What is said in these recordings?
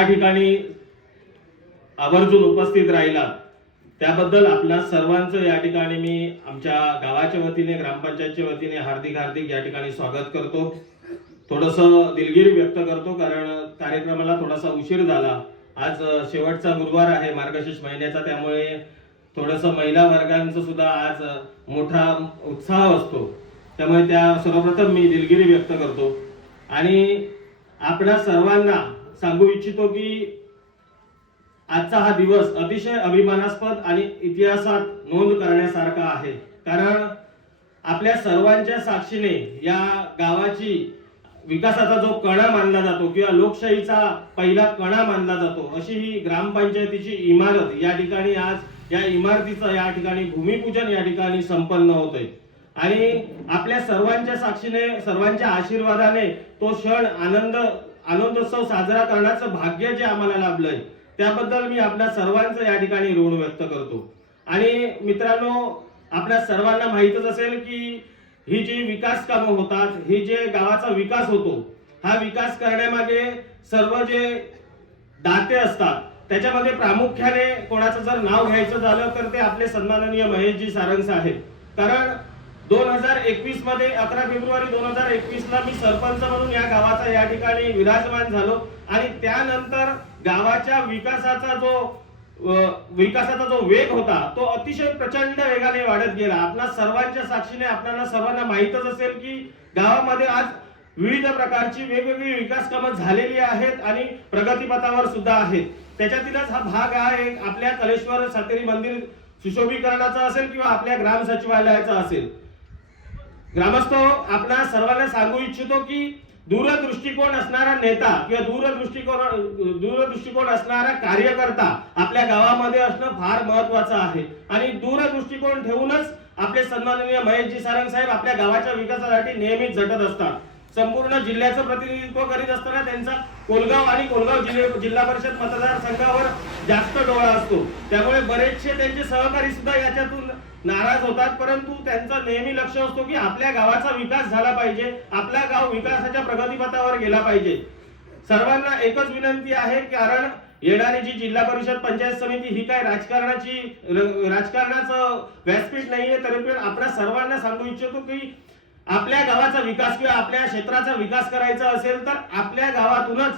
या ठिकाणी आवर्जून उपस्थित राहिला त्याबद्दल आपल्या सर्वांचं या ठिकाणी मी आमच्या गावाच्या वतीने ग्रामपंचायतच्या वतीने हार्दिक हार्दिक या ठिकाणी स्वागत करतो। थोडंसं दिलगिरी व्यक्त करतो कारण कार्यक्रमाला थोडासा उशीर झाला। आज शेवटचा गुरुवार आहे मार्गशीर्ष महिन्याचा, त्यामुळे थोडंसं महिला वर्गांचं सुद्धा आज मोठा उत्साह असतो, त्यामुळे त्या सर्वप्रथम मी दिलगिरी व्यक्त करतो आणि आपल्या सर्वांना सांगू इच्छितो की आजचा हा दिवस अतिशय अभिमानास्पद आणि इतिहासात नोंद करण्यासारखा आहे। कारण आपल्या सर्वांच्या साक्षीने या गावाची विकासाचा जो कणा मानला जातो किंवा लोकशाहीचा पहिला कणा मानला जातो अशी ही ग्रामपंचायतीची इमारत या ठिकाणी आज या इमारतीचं या ठिकाणी भूमिपूजन या ठिकाणी संपन्न होतंय आणि आपल्या सर्वांच्या साक्षीने सर्वांच्या आशीर्वादाने तो क्षण आनंदोत्सव साजरा करण्याचं भाग्य जे आम्हाला लाभलंय त्याबद्दल मी आपल्या सर्वांचं या ठिकाणी ऋण व्यक्त करतो। आणि मित्रांनो, आपल्या सर्वांना माहीतच असेल की ही जी विकास कामं होतात, ही जे गावाचा विकास होतो, हा विकास करण्यामागे सर्व जे दाते असतात त्याच्यामध्ये प्रामुख्याने कोणाचं जर नाव घ्यायचं झालं तर ते आपले सन्माननीय महेशजी सारंग साहेब। कारण 2021 मध्ये 11 फेब्रुवारी 2021 ला मी सरपंच म्हणून या गावाचा या ठिकाणी विराजमान झालो आणि त्यानंतर गावाच्या विकासाचा जो वेग होता तो अतिशय प्रचंड वेगाने वाढत गेला। आपल्या सर्वांच्या साक्षीने आपल्याला सर्वांना माहीतच असेल की गावामध्ये आज विविध प्रकारची वेगवेगळी विकास कामं झालेली आहेत आणि प्रगतीपथावर सुद्धा आहेत। त्याच्यातीलच हा भाग आहे आपल्या कलेश्वर सातेरी मंदिर सुशोभीकरणाचा असेल किंवा आपल्या ग्राम सचिवालयाचा असेल। ग्रामस्थ आपल्या सर्वांना सांगू इच्छितो की दूरदृष्टिकोन असणारा नेता किंवा दूरदृष्टिकोन असणारा कार्यकर्ता आपल्या गावामध्ये असणं फार महत्त्वाचं आहे आणि दूरदृष्टिकोन ठेवूनच आपले सन्माननीय महेशजी सारंग साहेब आपल्या गावाच्या विकासासाठी नेहमीच झटत असतात। संपूर्ण जिल्ह्याचं प्रतिनिधित्व करीत असताना त्यांचा कोलगाव आणि कोलगाव जिल्हा परिषद मतदारसंघावर जास्त डोळा असतो, त्यामुळे बरेचसे त्यांचे सहकारी सुद्धा याच्यातून नाराज होतात, परंतु त्यांचा नेहमी लक्ष असतो की आपल्या गावाचा विकास झाला पाहिजे, आपला गाव विकासाच्या प्रगतीपथावर गेला पाहिजे। सर्वांना एकच विनंती आहे, कारण येणारी जी जिल्हा परिषद पंचायत समिती ही काय राजकारणाचं व्यासपीठ नाहीये, तरी पण आपल्या सर्वांना सांगू इच्छितो की आपल्या गावाचा विकास किंवा आपल्या क्षेत्राचा विकास करायचा असेल तर आपल्या गावातूनच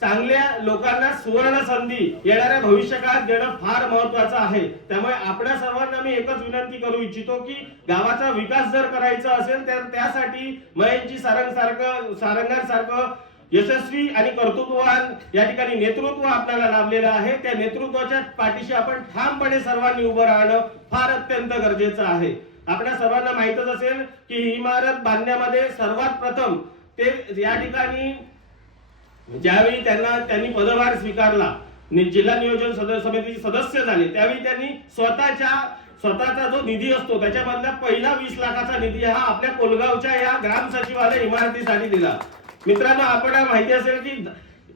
चांगल्या लोकांना सुवर्ण संधी येणाऱ्या भविष्यकाळात देणं फार महत्त्वाचं आहे। त्यामुळे आपल्या सर्वांना मी एकच विनंती करू इच्छितो की गावाचा विकास जर करायचा असेल तर त्यासाठी महेशजी सारंगांसारखं यशस्वी आणि कर्तृत्ववान या ठिकाणी नेतृत्व आपल्याला लाभलेलं आहे। त्या नेतृत्वाच्या पाठीशी आपण ठामपणे सर्वांनी उभं राहणं फार अत्यंत गरजेचं आहे। आपल्या सर्वांना माहीतच असेल की ही इमारत बांधण्यामध्ये सर्वात प्रथम ते या ठिकाणी ज्यावेळी त्यांनी पदभार स्वीकारला, जिल्हा नियोजन समितीचे सदस्य झाले, त्यावेळी त्यांनी स्वतःचा जो निधी असतो त्याच्यामधला पहिला 20 लाखाचा निधी हा आपल्या कोलगावच्या या ग्राम सचिवालय इमारतीसाठी दिला। मित्रांनो, आपल्याला माहिती असेल की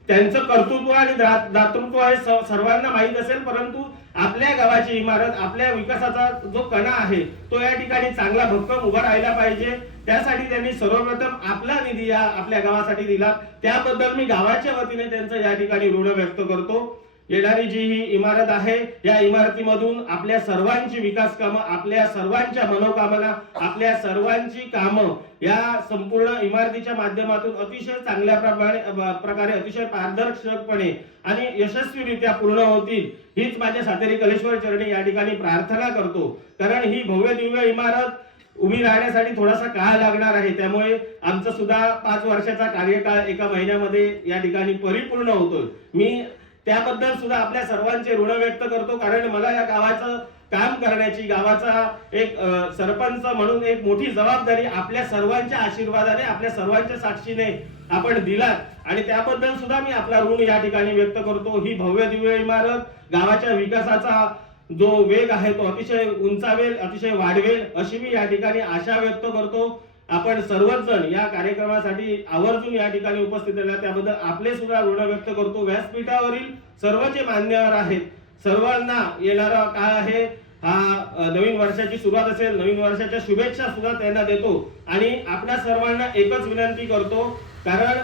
त्यांचं कर्तृत्व आणि दातृत्व हे सर्वांना माहीत असेल, परंतु आपल्या गावाची इमारत आपल्या विकासाचा जो कणा आहे तो या ठिकाणी चांगला भक्कम उभा राहिला पाहिजे, त्यासाठी त्यांनी सर्वप्रथम आपला निधी या आपल्या गावासाठी दिला। त्याबद्दल मी गावाच्या वतीने त्यांचं या ठिकाणी ऋण व्यक्त करतो। येणारी जी ही इमारत आहे या इमारतीमधून आपल्या सर्वांची विकास कामं, आपल्या सर्वांच्या मनोकामना, आपल्या सर्वांची कामं या संपूर्ण इमारतीच्या माध्यमातून अतिशय चांगल्या प्रकारे अतिशय पारदर्शकपणे आणि यशस्वीरित्या पूर्ण होतील हीच माझ्या सातेरी कलेश्वर चरणी या ठिकाणी प्रार्थना करतो। कारण ही भव्य दिव्य इमारत उभी राहण्यासाठी थोडासा काळ लागणार आहे, त्यामुळे आमचा सुद्धा 5 वर्षाचा कार्यकाळ एका महिन्यामध्ये या ठिकाणी परिपूर्ण होतो। मी त्याबद्दल सुद्धा आपल्या सर्वांचे ऋण व्यक्त करतो, कारण मला या गावाचं काम करण्याची, गावाचा एक सरपंच म्हणून एक मोठी जबाबदारी आपल्या सर्वांच्या आशीर्वादाने, आपल्या सर्वांच्या साक्षीने आपण दिलात आणि त्याबद्दल सुद्धा मी आपला ऋण या ठिकाणी व्यक्त करतो। ही भव्य दिव्य इमारत गावाच्या विकासाचा जो वेग आहे तो अतिशय उंचावेल, अतिशय वाढवेल अशी मी या ठिकाणी आशा व्यक्त करतो। आपण सर्वच जण या कार्यक्रमासाठी आवर्जून या ठिकाणी उपस्थित राहिला त्याबद्दल आपले सुद्धा ऋण व्यक्त करतो। व्यासपीठावरील सर्व जे मान्यवर आहेत सर्वांना येणारा काळ आहे हा नवीन वर्षाची सुरुवात असेल, नवीन वर्षाच्या शुभेच्छा सुद्धा त्यांना देतो आणि आपल्या सर्वांना एकच विनंती करतो, कारण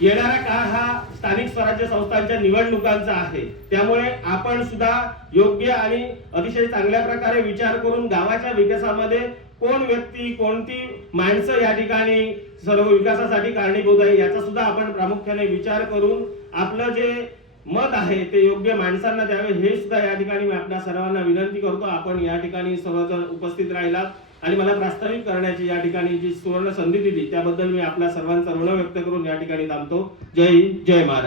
येणारा काळ हा स्थानिक स्वराज्य संस्थांच्या निवडणुकांचा आहे, त्यामुळे आपण सुद्धा योग्य आणि अतिशय चांगल्या प्रकारे विचार करून गावाच्या विकासामध्ये कोण व्यक्ती कोणती माणसं या ठिकाणी सर्व विकासासाठी कारणीभूत आहे याचा सुद्धा आपण प्रामुख्याने विचार करून आपलं जे मत आहे ते योग्य माणसांना द्यावे हे सुद्धा या ठिकाणी मी आपल्या सर्वांना विनंती करतो. आपण या ठिकाणी सर्वजण उपस्थित राहिलात आणि मला प्रास्ताविक करण्याची या ठिकाणी जी सुवर्ण संधी दिली त्याबद्दल मी आपल्या सर्वांचा ऋण व्यक्त करून या ठिकाणी थांबतो. जय हिंद, जय महाराष्ट्र.